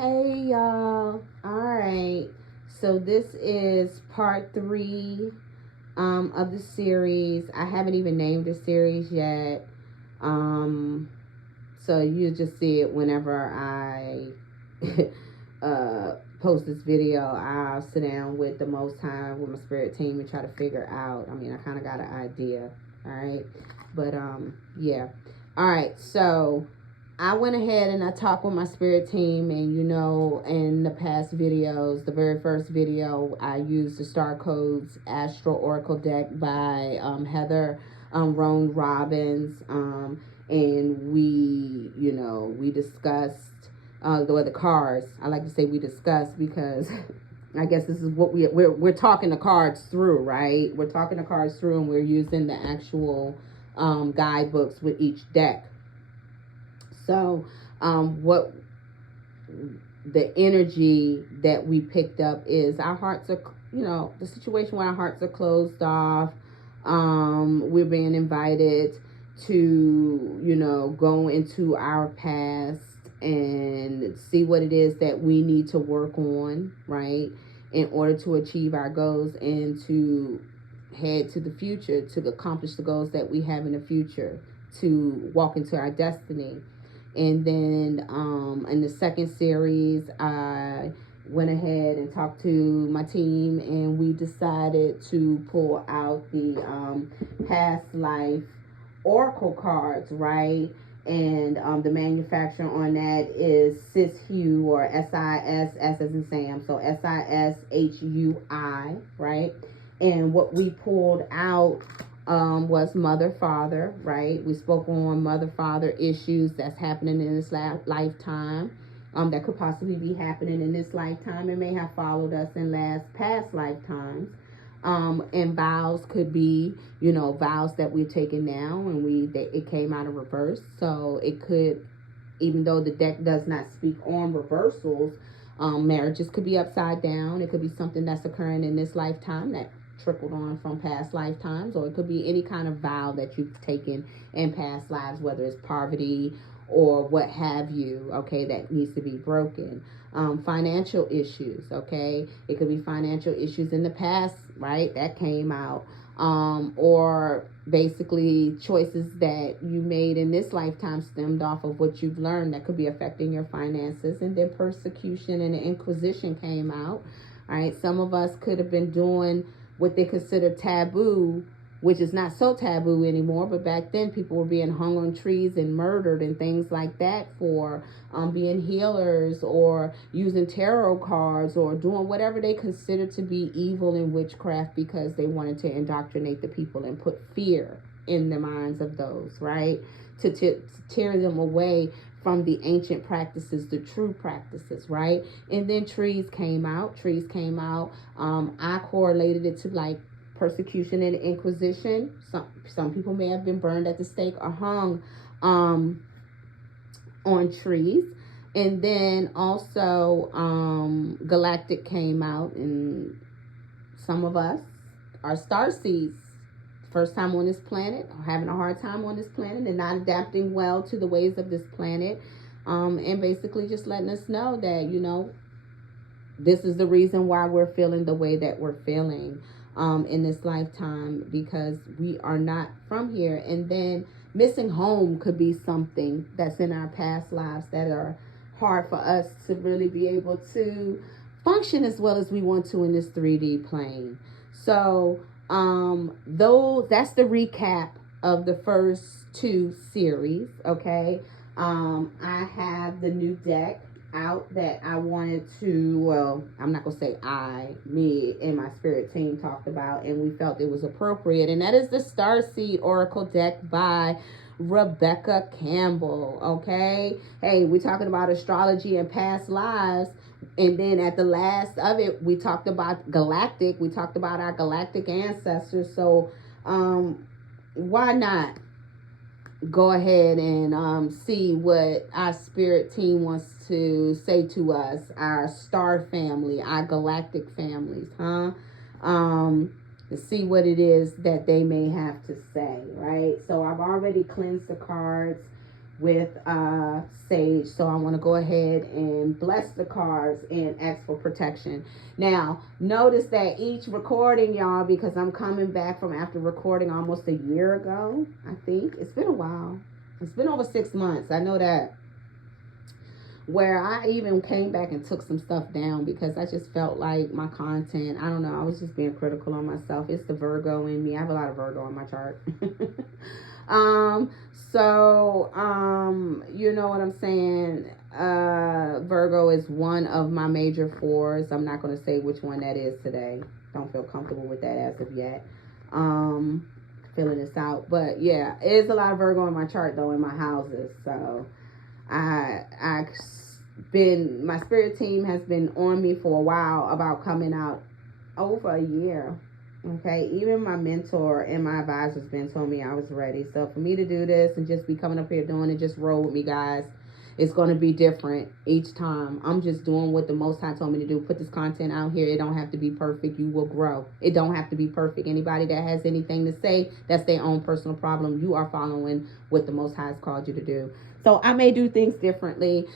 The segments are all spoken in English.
Hey y'all. All right. So this is part 3 of the series. I haven't even named the series yet. Um so you just see it whenever I post this video. I'll sit down with the Most High with my spirit team and try to figure out. I mean, I kind of got an idea. All right. But yeah. All right. So I went ahead and I talked with my spirit team, and in the past videos, the very first video, I used the Star Codes Astro Oracle deck by Heather Roan Robbins, and we discussed the cards. I like to say we discussed because I guess this is what we're talking the cards through, right? We're talking the cards through, and we're using the actual guidebooks with each deck. So, what the energy that we picked up is our hearts are, the situation where our hearts are closed off. We're being invited to, go into our past and see what it is that we need to work on, right, in order to achieve our goals and to head to the future to accomplish the goals that we have in the future, to walk into our destiny. And then in the second series, I went ahead and talked to my team, and we decided to pull out the past life oracle cards, right? And the manufacturer on that is Sishui, or SIS, S as in Sam, so SISHUI, right? And what we pulled out was mother father, right? We spoke on mother father issues that's happening in this lifetime, that could possibly be happening in this lifetime and may have followed us in past lifetimes. And vows could be, vows that we're taking now, and it came out of reverse. So it could, even though the deck does not speak on reversals, marriages could be upside down. It could be something that's occurring in this lifetime that trickled on from past lifetimes, or it could be any kind of vow that you've taken in past lives, whether it's poverty or what have you, okay, that needs to be broken. Financial issues, okay, it could be financial issues in the past, right, that came out, or basically choices that you made in this lifetime stemmed off of what you've learned that could be affecting your finances. And then persecution and the Inquisition came out. All right, some of us could have been doing what they consider taboo, which is not so taboo anymore, but back then people were being hung on trees and murdered and things like that for being healers or using tarot cards or doing whatever they considered to be evil in witchcraft, because they wanted to indoctrinate the people and put fear in the minds of those, right, to tear them away from the ancient practices, the true practices, right? And then trees came out. I correlated it to like persecution and Inquisition. Some people may have been burned at the stake or hung on trees. And then also Galactic came out, and some of us are star seeds. First time on this planet, or having a hard time on this planet and not adapting well to the ways of this planet, and basically just letting us know that this is the reason why we're feeling the way that we're feeling in this lifetime, because we are not from here. And then missing home could be something that's in our past lives that are hard for us to really be able to function as well as we want to in this 3D plane. So though that's the recap of the first 2 series, okay. I have the new deck out that I wanted to, well, I'm not gonna say me and my spirit team talked about, and we felt it was appropriate, and that is the Starseed Oracle deck by Rebecca Campbell. Okay, hey, we're talking about astrology and past lives. And then at the last of it, we talked about galactic. We talked about our galactic ancestors. So why not go ahead and see what our spirit team wants to say to us, our star family, our galactic families, huh? To see what it is that they may have to say, right? So I've already cleansed the cards with sage. So I want to go ahead and bless the cards and ask for protection. Now, notice that each recording, y'all, because I'm coming back from after recording almost a year ago, I think. It's been a while. It's been over 6 months. I know that. Where I even came back and took some stuff down because I just felt like my content, I don't know, I was just being critical on myself. It's the Virgo in me. I have a lot of Virgo on my chart. You know what I'm saying? Virgo is one of my major fours. I'm not going to say which one that is today. Don't feel comfortable with that as of yet. Filling this out. But yeah, it is a lot of Virgo in my chart though, in my houses. So my spirit team has been on me for a while about coming out over a year. Okay, even my mentor and my advisor's been telling me I was ready. So for me to do this and just be coming up here doing it, just roll with me, guys. It's going to be different each time. I'm just doing what the Most High told me to do. Put this content out here. It don't have to be perfect. You will grow. It don't have to be perfect. Anybody that has anything to say, that's their own personal problem. You are following what the Most High has called you to do. So I may do things differently.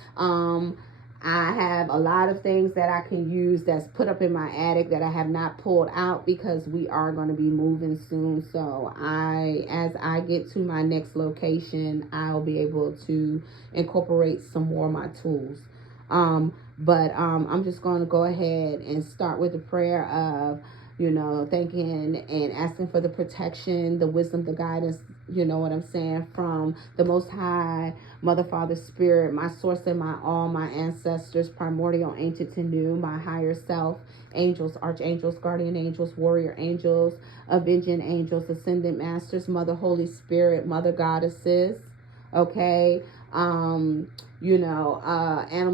I have a lot of things that I can use that's put up in my attic that I have not pulled out because we are going to be moving soon. So as I get to my next location, I'll be able to incorporate some more of my tools. But I'm just going to go ahead and start with a prayer of, thanking and asking for the protection, the wisdom, the guidance, you know what I'm saying, from the Most High, Mother, Father, Spirit, my source and my all, my ancestors, primordial, ancient and new, my higher self, angels, archangels, guardian angels, warrior angels, avenging angels, ascendant masters, Mother, Holy Spirit, Mother Goddesses, okay, animal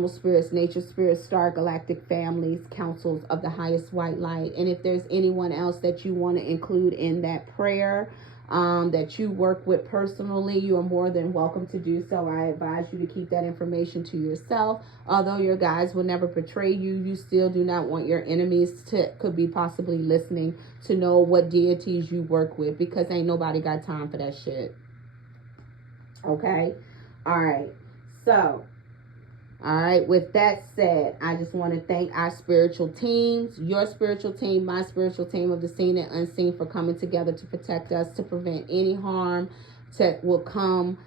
spirits, nature spirits, star galactic families, councils of the highest white light. And if there's anyone else that you want to include in that prayer, that you work with personally, you are more than welcome to do so. I advise you to keep that information to yourself. Although your guides will never betray you, you still do not want your enemies could be possibly listening to know what deities you work with, because ain't nobody got time for that shit. Okay? All right. So, all right, with that said, I just want to thank our spiritual teams, your spiritual team, my spiritual team of the seen and unseen, for coming together to protect us, to prevent any harm that will come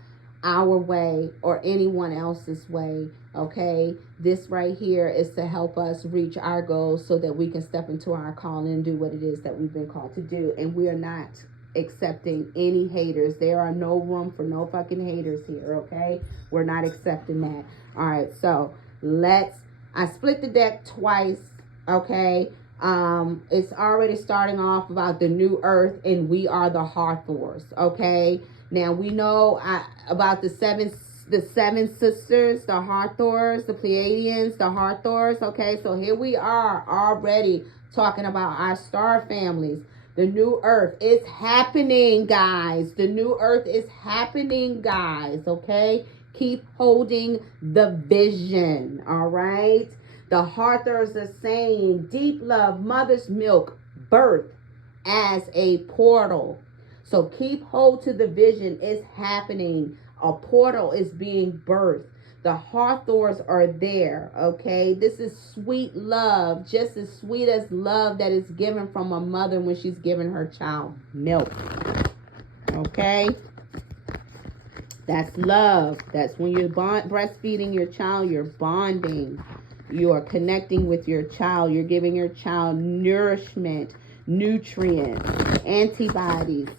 our way or anyone else's way. Okay, this right here is to help us reach our goals so that we can step into our calling and do what it is that we've been called to do. And we are not accepting any haters. There are no room for no fucking haters here. Okay, we're not accepting that. All right, so I split the deck twice. Okay, it's already starting off about the new earth, and we are the Hathors. Okay, now we know about the seven sisters, the Hathors, the Pleiadians, the Hathors. Okay, so here we are already talking about our star families. The new earth is happening, guys. The new earth is happening, guys. Okay? Keep holding the vision. All right? The Hathors are saying deep love, mother's milk, birth as a portal. So keep hold to the vision. It's happening. A portal is being birthed. The Hathors are there, okay? This is sweet love, just as sweet as love that is given from a mother when she's giving her child milk, okay? That's love. That's when you're breastfeeding your child, you're bonding. You are connecting with your child. You're giving your child nourishment, nutrients, antibodies.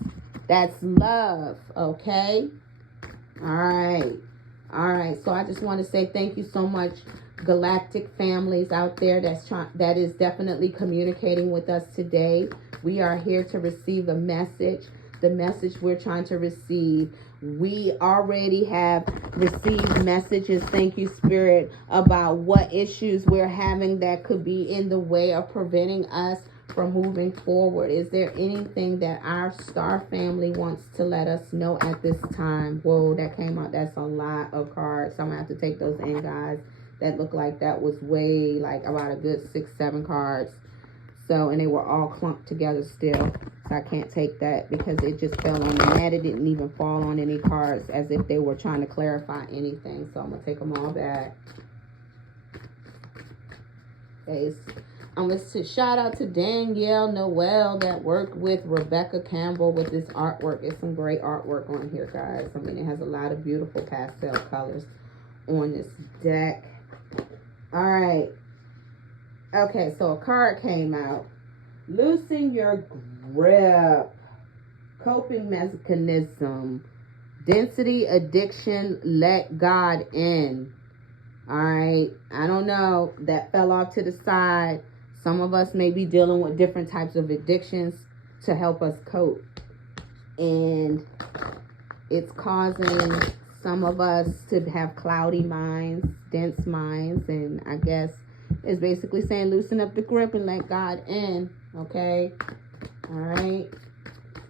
That's love, okay? All right, so I just want to say thank you so much, galactic families out there that is definitely communicating with us today. We are here to receive a message, the message we're trying to receive. We already have received messages, thank you, Spirit, about what issues we're having that could be in the way of preventing us from moving forward. Is there anything that our star family wants to let us know at this time? Whoa, that came out. That's a lot of cards. So I'm going to have to take those in, guys. That looked like that was way, like about a good 6-7 cards. So, and they were all clumped together still. So I can't take that because it just fell on the mat. It didn't even fall on any cards as if they were trying to clarify anything. So I'm going to take them all back. Okay, I'm going to shout out to Danielle Noel that worked with Rebecca Campbell with this artwork. It's some great artwork on here, guys. I mean, it has a lot of beautiful pastel colors on this deck. All right. Okay, so a card came out. Loosen your grip. Coping mechanism. Density addiction. Let God in. All right. I don't know. That fell off to the side. Some of us may be dealing with different types of addictions to help us cope. And it's causing some of us to have cloudy minds, dense minds. And I guess it's basically saying loosen up the grip and let God in. Okay. All right.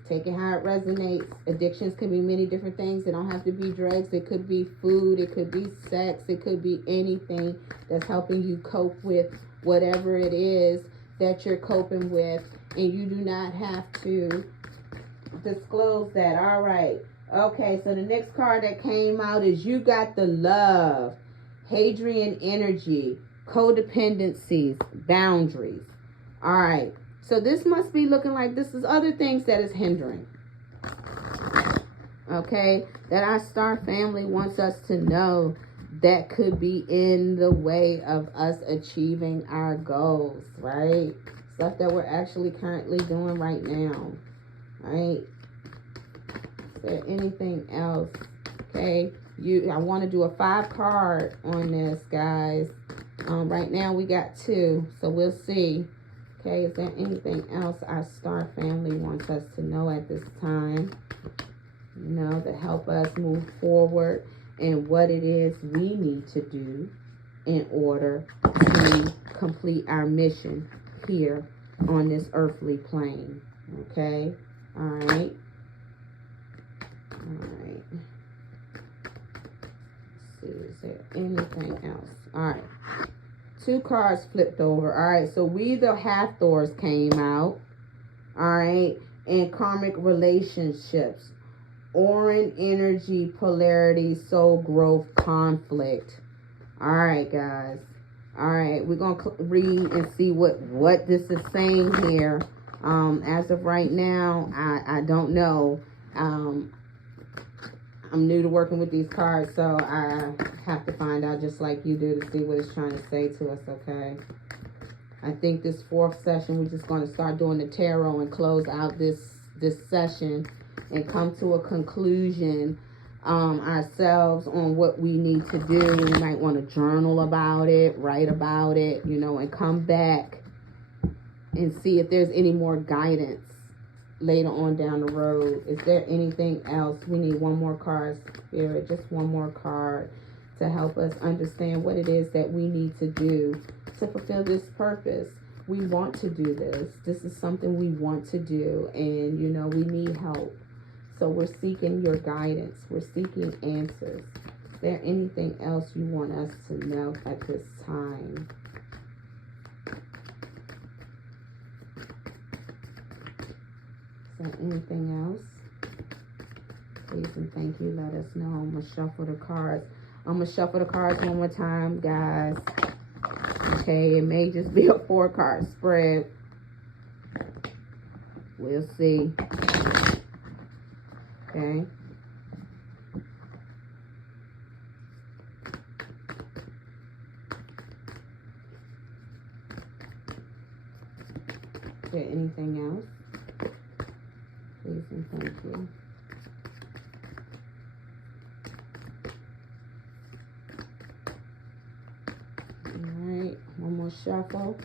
Take it how it resonates. Addictions can be many different things. They don't have to be drugs. It could be food. It could be sex. It could be anything that's helping you cope with whatever it is that you're coping with. And you do not have to disclose that. All right. Okay, so the next card that came out is You Got the Love. Hadrian energy. Codependencies. Boundaries. All right. So this must be looking like this is other things that is hindering. Okay. That our star family wants us to know that could be in the way of us achieving our goals, right? Stuff that we're actually currently doing right now, right? Is there anything else? Okay. I want to do a 5 card on this, guys. Right now we got 2, so we'll see. Okay, is there anything else our star family wants us to know at this time? You know, to help us move forward and what it is we need to do in order to complete our mission here on this earthly plane. Okay, all right. All right. Let's see, is there anything else? All right. 2 cards flipped over. All right, so We the Hathors came out. All right, and karmic relationships, Orin energy, polarity, soul growth, conflict. All right, guys. All right, we're gonna read and see what this is saying here. As of right now, I don't know. I'm new to working with these cards, so I have to find out just like you do to see what it's trying to say to us, okay? I think this 4th session, we're just going to start doing the tarot and close out this session and come to a conclusion ourselves on what we need to do. We might want to journal about it, write about it, you know, and come back and see if there's any more guidance later on down the road. Is there anything else? We need one more card, Spirit, just one more card to help us understand what it is that we need to do to fulfill this purpose. We want to do this. This is something we want to do, and you know, we need help. So we're seeking your guidance. We're seeking answers. Is there anything else you want us to know at this time? Anything else? Please and thank you. Let us know. I'm going to shuffle the cards. I'm going to shuffle the cards one more time, guys. Okay, it may just be a 4-card spread. We'll see. Okay. Is there anything else? Please and thank you. Alright, one more shuffle.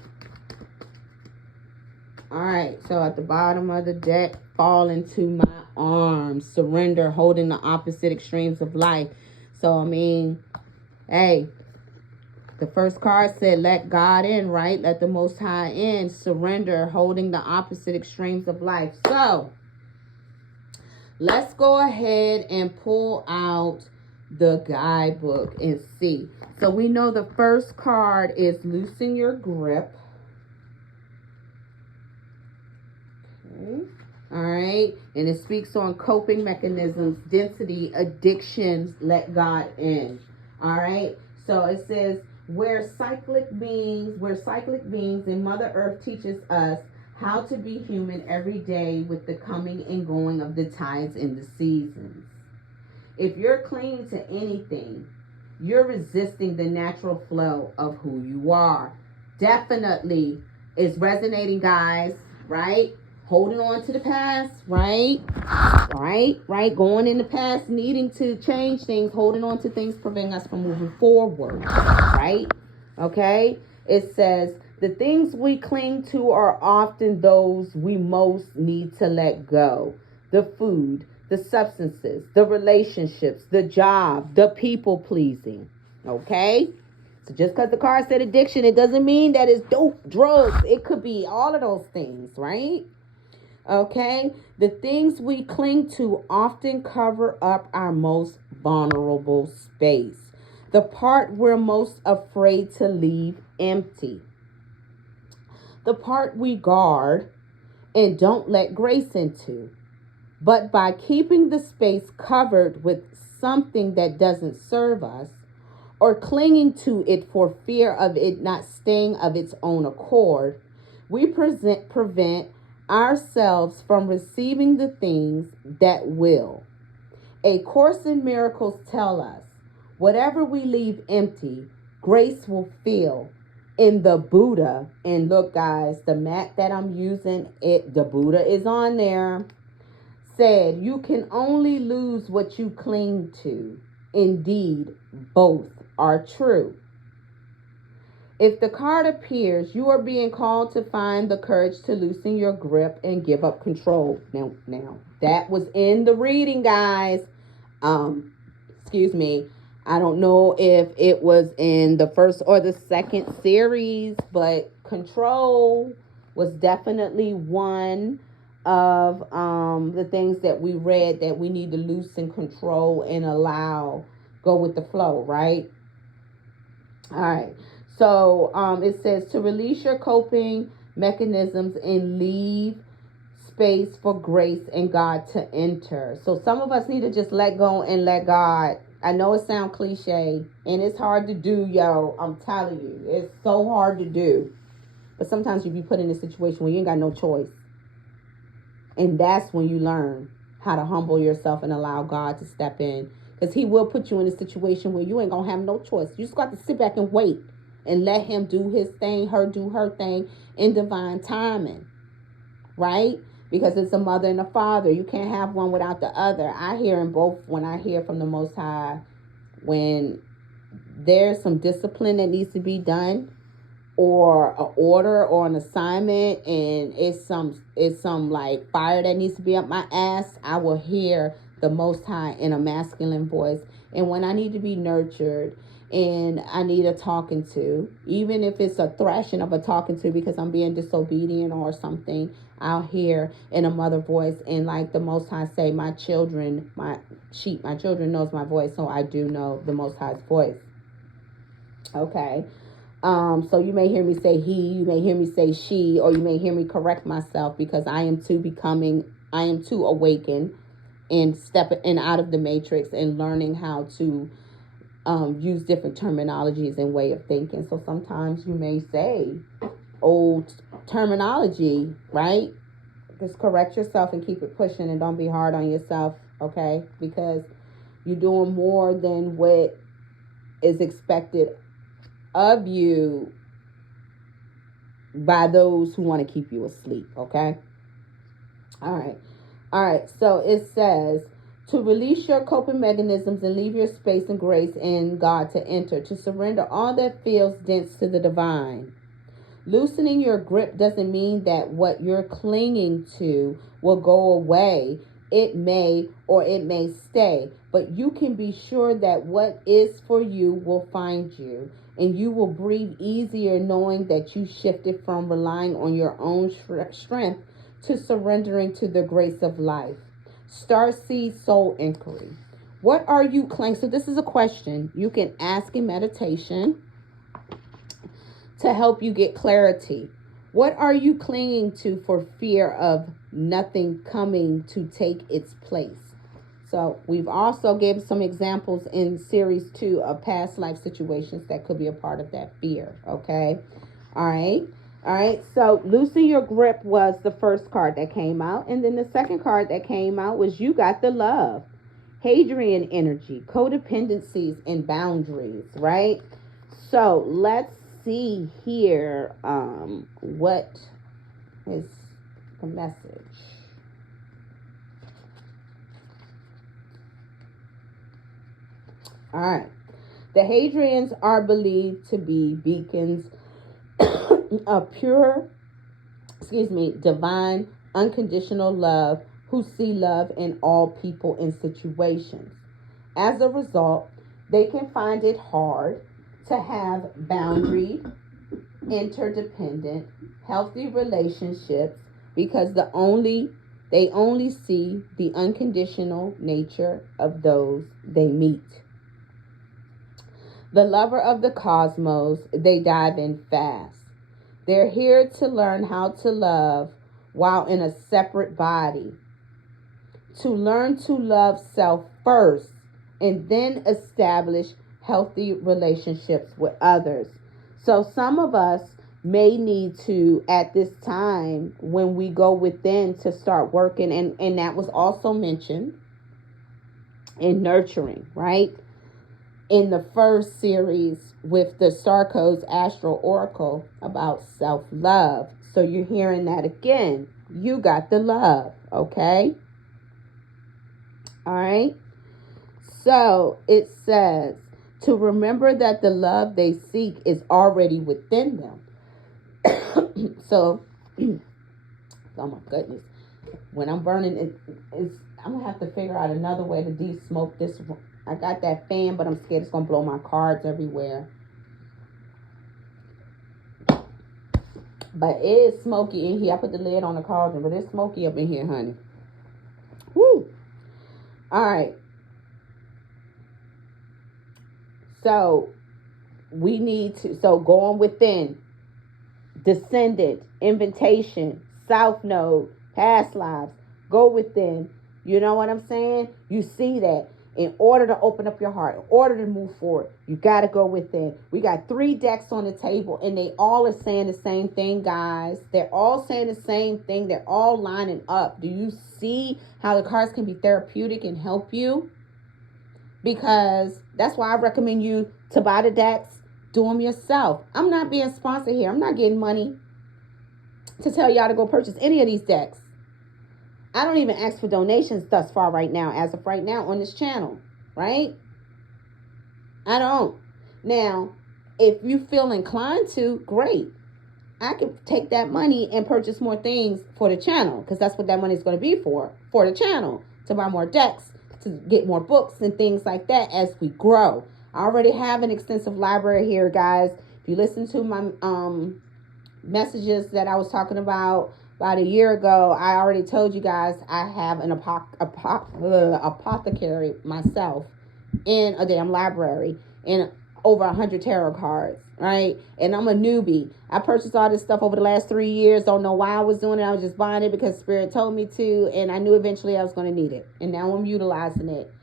Alright, so at the bottom of the deck, fall into my arms. Surrender, holding the opposite extremes of life. So, I mean, hey, the first card said, let God in, right? Let the Most High in. Surrender, holding the opposite extremes of life. So, let's go ahead and pull out the guidebook and see. So we know the first card is loosen your grip. All right. And it speaks on coping mechanisms, density, addictions, let God in. All right. So it says, we're cyclic beings, and Mother Earth teaches us how to be human every day with the coming and going of the tides and the seasons. If you're clinging to anything, you're resisting the natural flow of who you are. Definitely is resonating, guys, right? Holding on to the past, right? Going in the past, needing to change things, holding on to things, preventing us from moving forward, right? Okay? It says, the things we cling to are often those we most need to let go. The food, the substances, the relationships, the job, the people pleasing. Okay? So just because the card said addiction, it doesn't mean that it's dope, drugs. It could be all of those things, right? Okay? The things we cling to often cover up our most vulnerable space. The part we're most afraid to leave empty. The part we guard and don't let grace into. But by keeping the space covered with something that doesn't serve us, or clinging to it for fear of it not staying of its own accord, we prevent ourselves from receiving the things that will. A Course in Miracles tell us, whatever we leave empty, grace will fill. In the Buddha, and look guys, the mat that I'm using, the Buddha is on there, said, you can only lose what you cling to. Indeed, both are true. If the card appears, you are being called to find the courage to loosen your grip and give up control. Now that was in the reading, guys. Excuse me. I don't know if it was in the first or the second series, but control was definitely one of the things that we read that we need to loosen control and go with the flow, right? All right. So it says to release your coping mechanisms and leave space for grace and God to enter. So some of us need to just let go and let God. I know it sounds cliche and it's hard to do, yo. I'm telling you, it's so hard to do. But sometimes you be put in a situation where you ain't got no choice. And that's when you learn how to humble yourself and allow God to step in. Because he will put you in a situation where you ain't going to have no choice. You just got to sit back and wait and let him do his thing, her do her thing in divine timing. Right? Because it's a mother and a father. You can't have one without the other. I hear in both when I hear from the Most High, when there's some discipline that needs to be done, or an order or an assignment, and it's some like fire that needs to be up my ass, I will hear the Most High in a masculine voice. And when I need to be nurtured and I need a talking to, even if it's a thrashing of a talking to because I'm being disobedient or something, I'll hear in a mother voice. And like the Most High say, my children knows my voice, so I do know the Most High's voice. Okay. So you may hear me say he, you may hear me say she, or you may hear me correct myself because I am too awakened and stepping out of the matrix and learning how to use different terminologies and way of thinking. So sometimes you may say old terminology, right? Just correct yourself and keep it pushing and don't be hard on yourself, okay? Because you're doing more than what is expected of you by those who want to keep you asleep, okay? All right. So it says to release your coping mechanisms and leave your space and grace in God to enter, to surrender all that feels dense to the divine. Loosening your grip doesn't mean that what you're clinging to will go away. It may or it may stay, but you can be sure that what is for you will find you. And you will breathe easier knowing that you shifted from relying on your own strength to surrendering to the grace of life. Starseed Soul Inquiry. What are you clinging? So this is a question you can ask in meditation to help you get clarity. What are you clinging to for fear of nothing coming to take its place. So we've also given some examples in series 2 of past life situations that could be a part of that fear. Okay. All right. So loosen your grip was the first card that came out. And then the second card that came out was you got the love. Hadrian energy, codependencies, and boundaries, right? So let's see here what is the message. All right. The Hadrians are believed to be beacons of pure, divine, unconditional love who see love in all people and situations. As a result, they can find it hard to have boundaried, interdependent, healthy relationships because they only see the unconditional nature of those they meet. The lover of the cosmos, they dive in fast. They're here to learn how to love while in a separate body. To learn to love self first and then establish healthy relationships with others. So some of us may need to, at this time, when we go within, to start working, and that was also mentioned in nurturing, right? In the first series with the Star Codes Astral Oracle about self-love. So you're hearing that again. You got the love, okay? All right. So it says to remember that the love they seek is already within them. So, oh my goodness. When I'm burning, I'm going to have to figure out another way to de-smoke this. I got that fan, but I'm scared it's going to blow my cards everywhere. But it is smoky in here. I put the lid on the cauldron, but it's smoky up in here, honey. Woo. All right. So we need to, so going within, descendant, invitation, south node, past lives, go within. You know what I'm saying? You see that. In order to open up your heart, in order to move forward, you got to go within. We got 3 decks on the table, and they all are saying the same thing, guys. They're all saying the same thing. They're all lining up. Do you see how the cards can be therapeutic and help you? Because that's why I recommend you to buy the decks, do them yourself. I'm not being sponsored here. I'm not getting money to tell y'all to go purchase any of these decks. I don't even ask for donations thus far right now, as of right now on this channel, right? I don't. Now, if you feel inclined to, great. I could take that money and purchase more things for the channel, because that's what that money is going to be for the channel, to buy more decks, to get more books and things like that as we grow. I already have an extensive library here, guys. If you listen to my messages that I was talking about a year ago, I already told you guys I have an apothecary myself in a damn library and over 100 tarot cards, right? And I'm a newbie. I purchased all this stuff over the last 3 years. Don't know why I was doing it. I was just buying it because Spirit told me to, and I knew eventually I was going to need it. And now I'm utilizing it,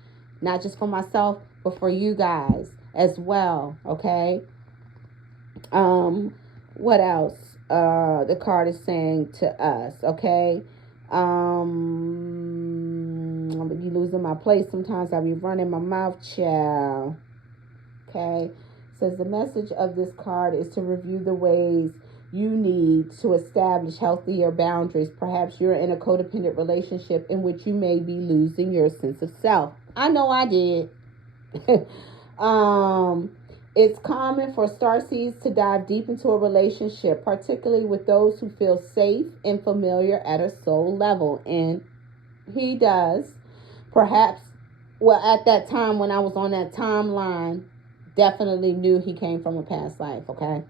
not just for myself, but for you guys as well, okay? What else? The card is saying to us, okay? I'll be losing my place sometimes. I'll be running my mouth, child. Okay? It says the message of this card is to review the ways you need to establish healthier boundaries. Perhaps you're in a codependent relationship in which you may be losing your sense of self. I know I did. It's common for starseeds to dive deep into a relationship, particularly with those who feel safe and familiar at a soul level. And he does. Perhaps, well, at that time when I was on that timeline, definitely knew he came from a past life, okay?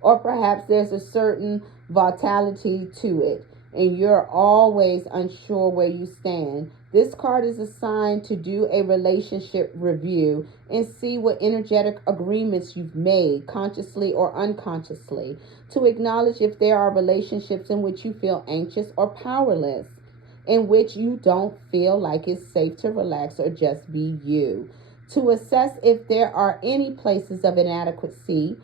Or perhaps there's a certain vitality to it, and you're always unsure where you stand. This card is assigned to do a relationship review and see what energetic agreements you've made, consciously or unconsciously, to acknowledge if there are relationships in which you feel anxious or powerless, in which you don't feel like it's safe to relax or just be you, to assess if there are any places of inadequacy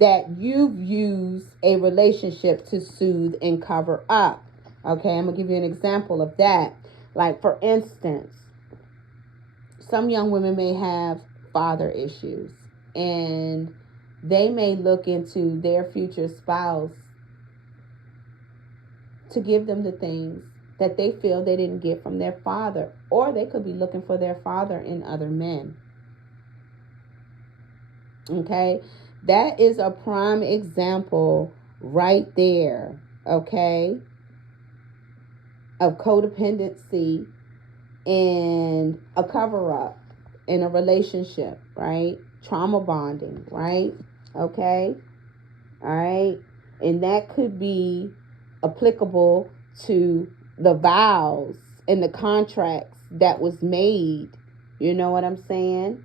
that you've used a relationship to soothe and cover up. Okay, I'm going to give you an example of that. Like, for instance, some young women may have father issues, and they may look into their future spouse to give them the things that they feel they didn't get from their father, or they could be looking for their father in other men. Okay, that is a prime example right there, okay, of codependency and a cover-up in a relationship, right? Trauma bonding, right? Okay, all right, and that could be applicable to the vows and the contracts that was made. You know what I'm saying?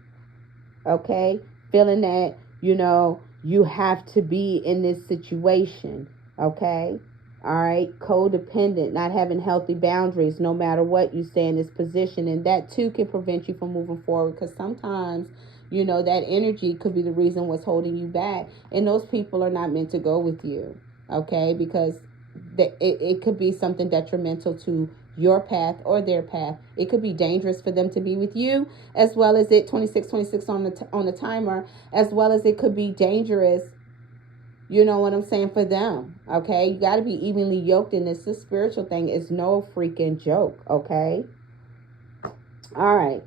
Okay, feeling that, you have to be in this situation. Okay, all right, codependent, not having healthy boundaries no matter what you stay in this position, and that too can prevent you from moving forward, because sometimes that energy could be the reason what's holding you back, and those people are not meant to go with you. Okay, because it could be something detrimental to your path or their path. It could be dangerous for them to be with you, as well as it 26 on the timer, as well as it could be dangerous, you know what I'm saying, for them. Okay, you got to be evenly yoked in this. This spiritual thing is no freaking joke. Okay, all right,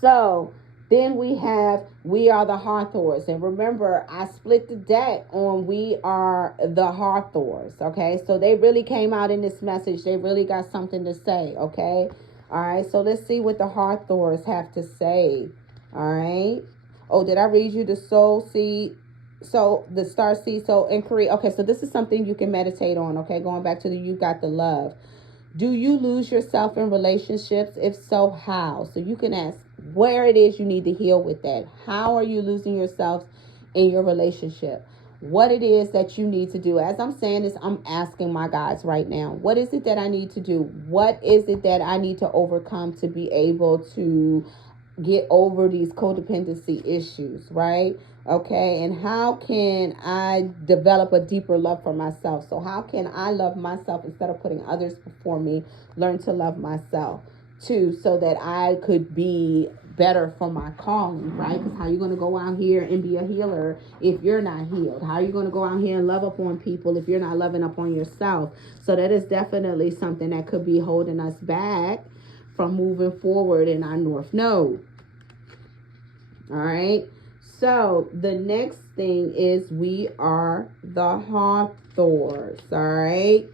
so then we are the Hathors. And remember, I split the deck on we are the Hathors. Okay, so they really came out in this message. They really got something to say. Okay, all right, so let's see what the Hathors have to say. All right. Oh, did I read you the soul seed? So the star seed, soul inquiry. Okay, so this is something you can meditate on. Okay, going back to you got the love. Do you lose yourself in relationships? If so, how? So you can ask where it is you need to heal with that. How are you losing yourself in your relationship? What it is that you need to do. As I'm saying this, I'm asking my guides right now. What is it that I need to do? What is it that I need to overcome to be able to get over these codependency issues, right? Okay, and how can I develop a deeper love for myself? So how can I love myself instead of putting others before me? Learn to love myself too, so that I could be better for my calling, right? Because how are you going to go out here and be a healer if you're not healed? How are you going to go out here and love up on people if you're not loving up on yourself? So that is definitely something that could be holding us back from moving forward in our North Node. All right. So the next thing is we are the Hathors. All right.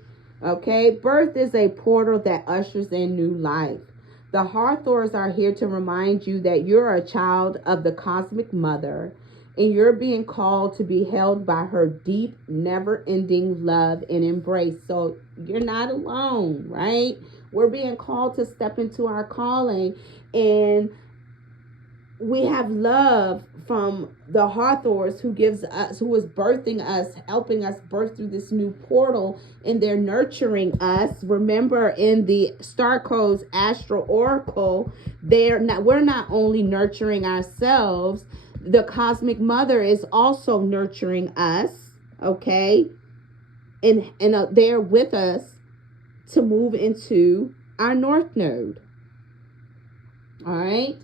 Okay. Birth is a portal that ushers in new life. The Hathors are here to remind you that you're a child of the cosmic mother, and you're being called to be held by her deep, never-ending love and embrace. So you're not alone, right? We're being called to step into our calling, and we have love from the Hathors who is birthing us, helping us birth through this new portal, and they're nurturing us. Remember, in the Star Codes Astral Oracle, we're not only nurturing ourselves, the Cosmic Mother is also nurturing us, okay? And they're with us to move into our North Node. All right?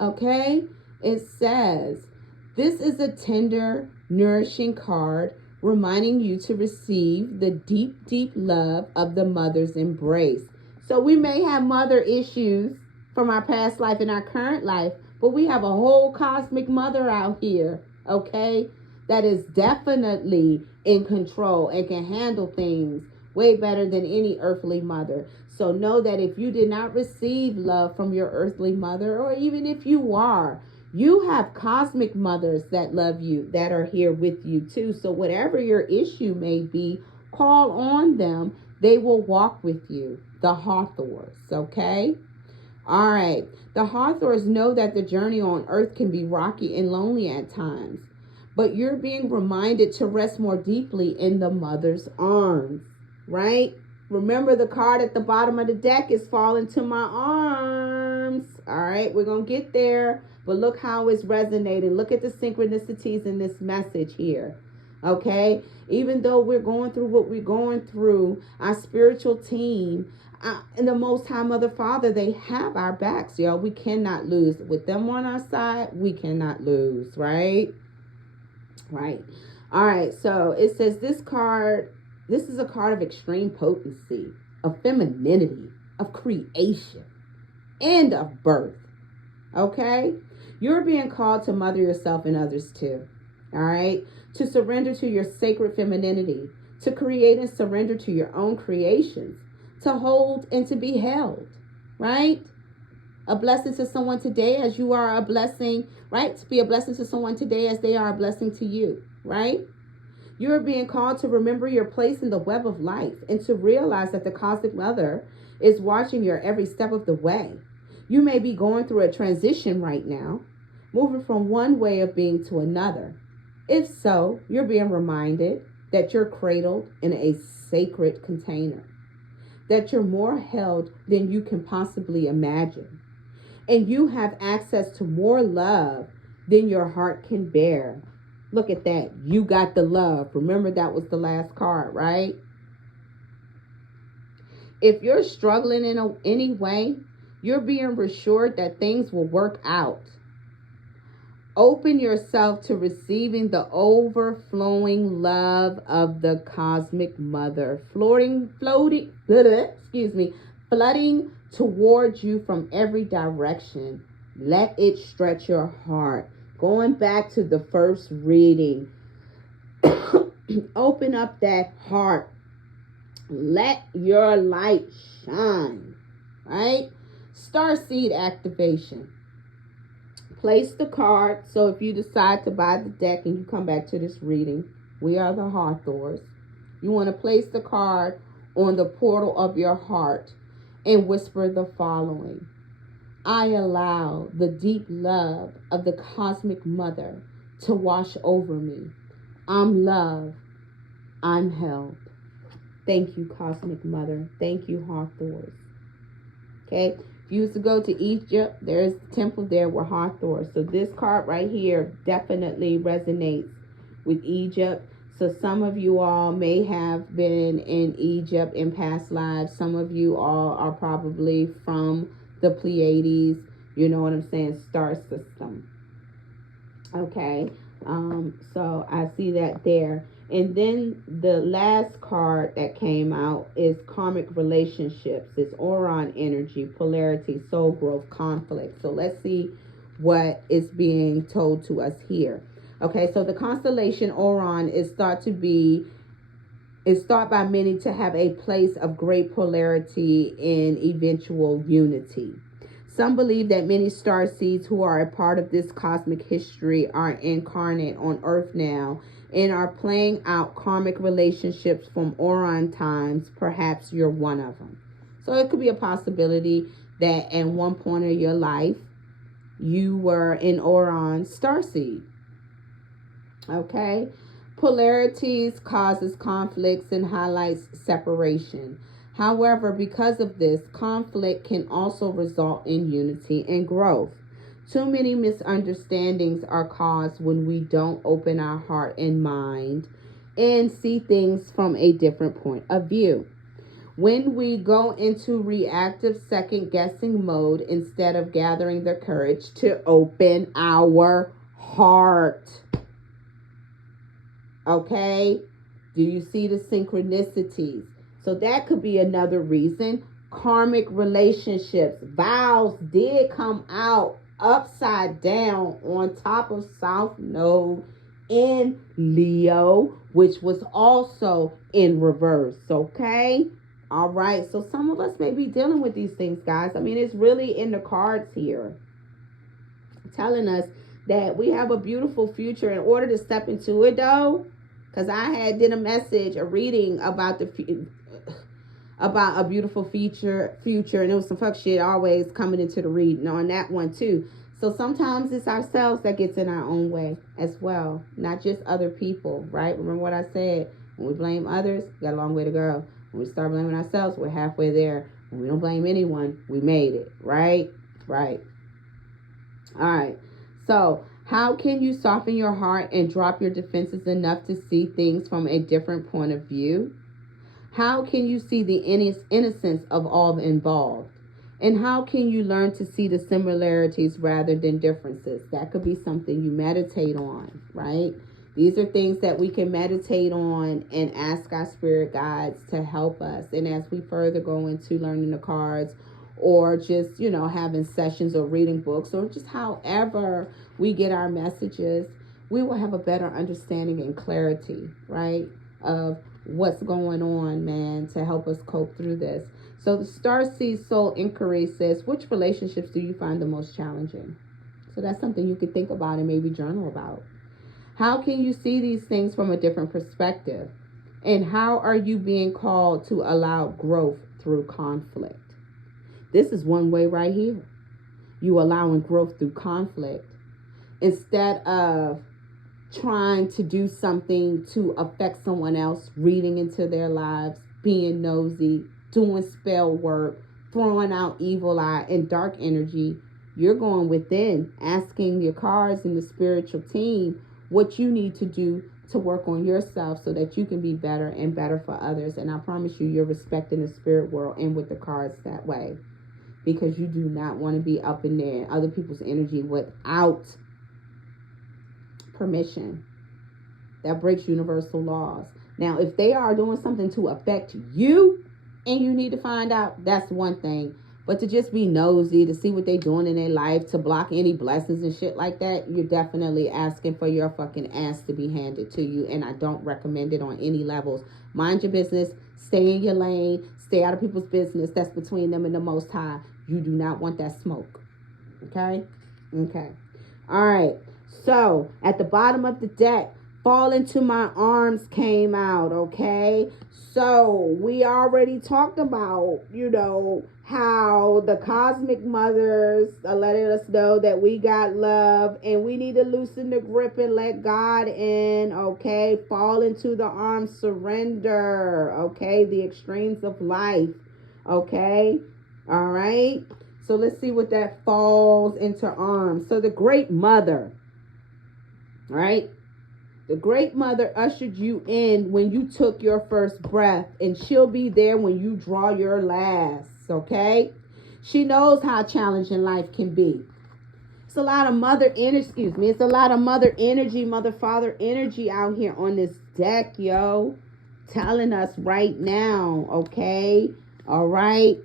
Okay? It says, this is a tender, nourishing card reminding you to receive the deep, deep love of the mother's embrace. So we may have mother issues from our past life and our current life, but we have a whole cosmic mother out here, okay, that is definitely in control and can handle things way better than any earthly mother. So know that if you did not receive love from your earthly mother, or even if you are, you have cosmic mothers that love you, that are here with you too. So whatever your issue may be, call on them. They will walk with you. The Hathors, okay? All right. The Hawthorns know that the journey on earth can be rocky and lonely at times, but you're being reminded to rest more deeply in the mother's arms, right? Remember, the card at the bottom of the deck is fall into my arms. All right, we're going to get there, but look how it's resonating. Look at the synchronicities in this message here. Okay, even though we're going through what we're going through, our spiritual team and the Most High Mother Father, they have our backs, y'all. We cannot lose. With them on our side, we cannot lose, right? Right. All right, so it says this is a card of extreme potency, of femininity, of creation, and of birth. Okay? You're being called to mother yourself and others too. All right? To surrender to your sacred femininity, to create and surrender to your own creations, to hold and to be held, right? A blessing to someone today as you are a blessing, right? To be a blessing to someone today as they are a blessing to you, right? You're being called to remember your place in the web of life and to realize that the Cosmic Mother is watching your every step of the way. You may be going through a transition right now, moving from one way of being to another. If so, you're being reminded that you're cradled in a sacred container, that you're more held than you can possibly imagine, and you have access to more love than your heart can bear. Look at that. You got the love. Remember, that was the last card, right? If you're struggling in any way, you're being reassured that things will work out. Open yourself to receiving the overflowing love of the Cosmic Mother, flooding towards you from every direction. Let it stretch your heart. Going back to the first reading, open up that heart. Let your light shine, right? Starseed activation. Place the card. So if you decide to buy the deck and you come back to this reading, we are the Hawthorns. You want to place the card on the portal of your heart and whisper the following. I allow the deep love of the Cosmic Mother to wash over me. I'm loved. I'm held. Thank you, Cosmic Mother. Thank you, Hawthorns. Okay. If you used to go to Egypt, there's a temple there with Hawthorns. So this card right here definitely resonates with Egypt. So some of you all may have been in Egypt in past lives. Some of you all are probably from the Pleiades, you know what I'm saying, star system. Okay, so I see that there. And then the last card that came out is karmic relationships. It's Orion energy, polarity, soul growth, conflict. So let's see what is being told to us here. Okay, so the constellation Orion is thought by many to have a place of great polarity and eventual unity. Some believe that many starseeds who are a part of this cosmic history are incarnate on Earth now and are playing out karmic relationships from Orion times. Perhaps you're one of them. So it could be a possibility that at one point of your life, you were an Orion starseed. Okay? Polarities causes conflicts and highlights separation. However, because of this, conflict can also result in unity and growth. Too many misunderstandings are caused when we don't open our heart and mind and see things from a different point of view. When we go into reactive second-guessing mode instead of gathering the courage to open our heart. Okay? Do you see the synchronicities? So that could be another reason. Karmic relationships. Vows did come out upside down on top of South Node in Leo, which was also in reverse. Okay? All right. So some of us may be dealing with these things, guys. I mean, it's really in the cards here, telling us that we have a beautiful future. In order to step into it, though, because I did a reading about about a beautiful future, and there was some fuck shit always coming into the reading on that one too. So sometimes it's ourselves that gets in our own way as well, not just other people, right? Remember what I said, when we blame others, we got a long way to go. When we start blaming ourselves, we're halfway there. When we don't blame anyone, we made it, right? Right. All right. So how can you soften your heart and drop your defenses enough to see things from a different point of view? How can you see the innocence of all involved? And how can you learn to see the similarities rather than differences? That could be something you meditate on, right? These are things that we can meditate on and ask our spirit guides to help us. And as we further go into learning the cards, or just, having sessions or reading books, or just however we get our messages, we will have a better understanding and clarity, right, of what's going on, man, to help us cope through this. So the Starseed Soul Inquiry says, which relationships do you find the most challenging? So that's something you could think about and maybe journal about. How can you see these things from a different perspective? And how are you being called to allow growth through conflict? This is one way right here. You allowing growth through conflict instead of trying to do something to affect someone else, reading into their lives, being nosy, doing spell work, throwing out evil eye and dark energy. You're going within, asking your cards and the spiritual team what you need to do to work on yourself so that you can be better and better for others. And I promise you, you're respecting the spirit world and with the cards that way, because you do not want to be up in there, other people's energy without permission. That breaks universal laws. Now, if they are doing something to affect you and you need to find out, that's one thing. But to just be nosy, to see what they're doing in their life, to block any blessings and shit like that, you're definitely asking for your fucking ass to be handed to you. And I don't recommend it on any levels. Mind your business. Stay in your lane. Stay out of people's business. That's between them and the Most High. You do not want that smoke. Okay? Okay. All right. So, at the bottom of the deck, Fall Into My Arms came out, okay? So, we already talked about, how the cosmic mothers are letting us know that we got love and we need to loosen the grip and let God in, okay? Fall into the arms, surrender, okay? The extremes of life, okay? All right? So, let's see what that falls into arms. So, the Great Mother, right? The Great Mother ushered you in when you took your first breath, and she'll be there when you draw your last, okay? She knows how challenging life can be. It's a lot of mother energy, it's a lot of mother energy, mother, father energy out here on this deck, yo. Telling us right now, okay? All right?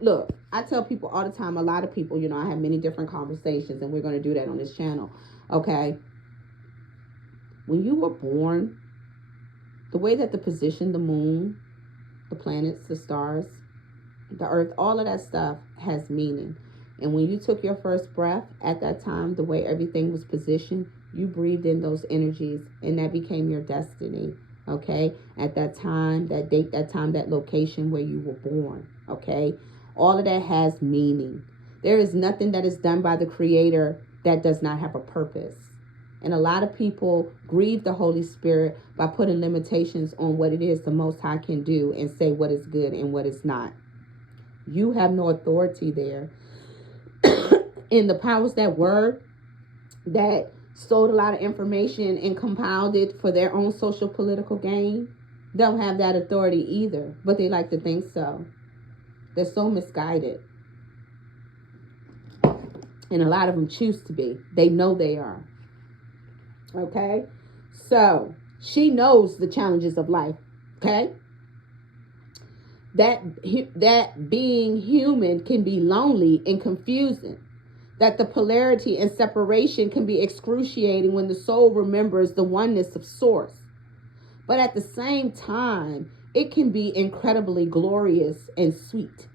Look, I tell people all the time, a lot of people, I have many different conversations, and we're going to do that on this channel. Okay, when you were born, the way that the position, the moon, the planets, the stars, the earth, all of that stuff has meaning. And when you took your first breath at that time, the way everything was positioned, you breathed in those energies, and that became your destiny. Okay, at that time, that date, that time, that location where you were born. Okay, all of that has meaning. There is nothing that is done by the Creator that does not have a purpose. And a lot of people grieve the Holy Spirit by putting limitations on what it is the Most High can do and say what is good and what is not. You have no authority there. And the powers that were, that stole a lot of information and compiled it for their own social political gain, don't have that authority either. But they like to think so. They're so misguided. And a lot of them choose to be. They know they are. Okay? So, she knows the challenges of life. Okay? That being human can be lonely and confusing. That the polarity and separation can be excruciating when the soul remembers the oneness of Source. But at the same time, it can be incredibly glorious and sweet.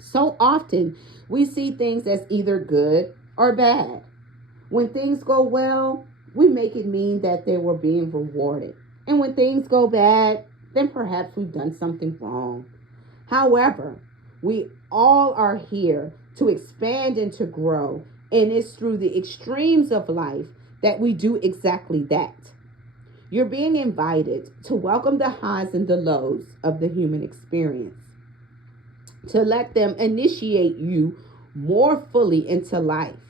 So often, we see things as either good or bad. When things go well, we make it mean that they were being rewarded. And when things go bad, then perhaps we've done something wrong. However, we all are here to expand and to grow, and it's through the extremes of life that we do exactly that. You're being invited to welcome the highs and the lows of the human experience, to let them initiate you more fully into life,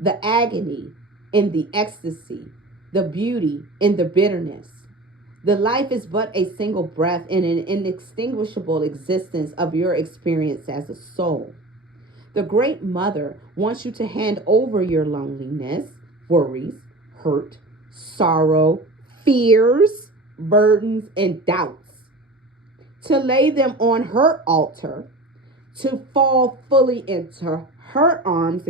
the agony and the ecstasy, the beauty and the bitterness. The life is but a single breath in an inextinguishable existence of your experience as a soul. The Great Mother wants you to hand over your loneliness, worries, hurt, sorrow, fears, burdens, and doubts, to lay them on her altar, to fall fully into her arms,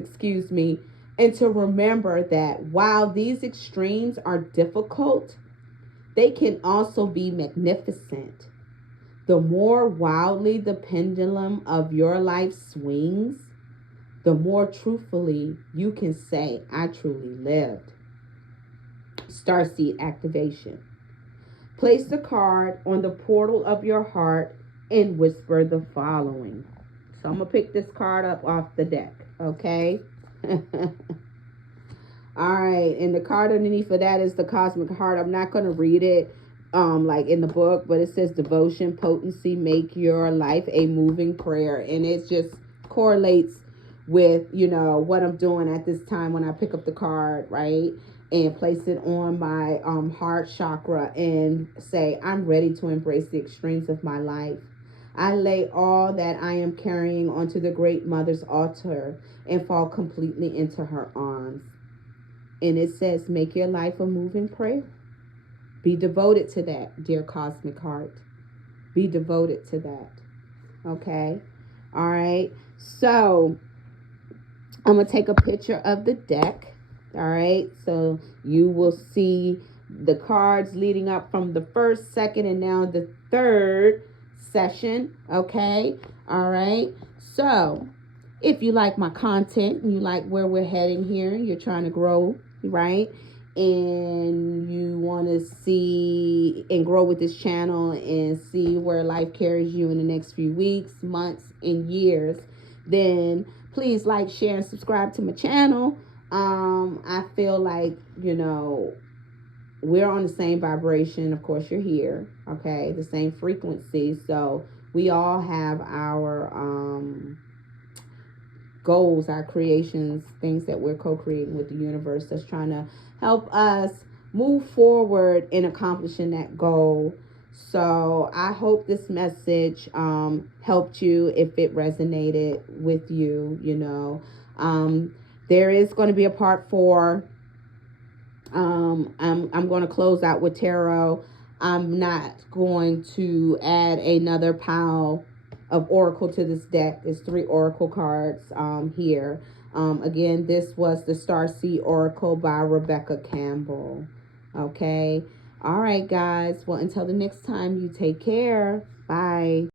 and to remember that while these extremes are difficult, they can also be magnificent. The more wildly the pendulum of your life swings, the more truthfully you can say, I truly lived. Starseed activation. Place the card on the portal of your heart and whisper the following. So I'm going to pick this card up off the deck, okay? All right, and the card underneath of that is the Cosmic Heart. I'm not going to read it like in the book, but it says devotion, potency, make your life a moving prayer. And it just correlates with, what I'm doing at this time when I pick up the card, right? And place it on my heart chakra and say, I'm ready to embrace the extremes of my life. I lay all that I am carrying onto the Great Mother's altar and fall completely into her arms. And it says, make your life a moving prayer. Be devoted to that, dear Cosmic Heart. Be devoted to that. Okay? All right? So, I'm going to take a picture of the deck. All right? So, you will see the cards leading up from the first, second, and now the third session. Okay? All right? So, if you like my content and you like where we're heading here, you're trying to grow, right? And you want to see and grow with this channel and see where life carries you in the next few weeks, months, and years, then please like, share, and subscribe to my channel. I feel like, we're on the same vibration. Of course, you're here, okay? The same frequency. So we all have our goals, our creations, things that we're co-creating with the universe that's trying to help us move forward in accomplishing that goal. So I hope this message helped you, if it resonated with you. There is going to be a part 4. I'm going to close out with tarot. I'm not going to add another pile of oracle to this deck. There's 3 oracle cards here. Again, this was the Starseed Oracle by Rebecca Campbell. Okay. All right, guys. Well, until the next time, you take care. Bye.